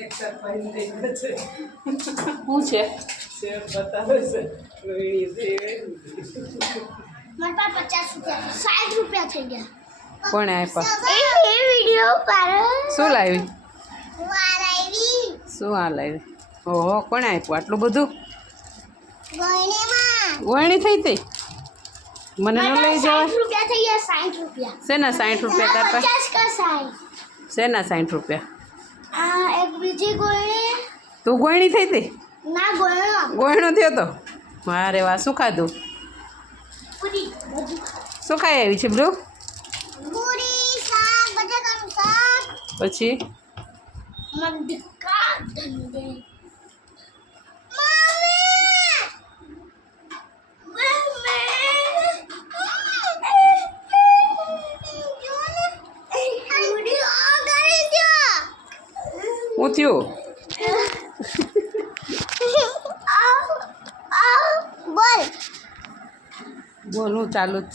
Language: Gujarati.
એક સરપાઈ થઈ ગયો છે શું છે શેર બતાવે છે ગોળી છે મારા પાસે 50 રૂપિયા 60 રૂપિયા થઈ ગયા કોણે આપ્યા એ વિડિયો પર શું લાવી વારાવી શું આ લાવી ઓહો કોણે આપ્યું આટલું બધું ગોળીમાં વહેણી થઈ હતી મને ન લઈ જવાય 60 રૂપિયા થઈ ગયા 60 રૂપિયા શેના 60 રૂપિયા તાર પાસે 50 का 60 શેના 60 રૂપિયા આ એક બીજી ગોળી તું ગોયણી થઈ હતી ના ગોળો ગોયણો થયો તો વારે વાહ શું ખાધું પૂરી બધું શું ખાઈ આવી છે બ્રુ પૂરી શાક બટાકાનું શાક પછી મરદકા ધંધે હું થયું બોલ બોલું ચાલુ જ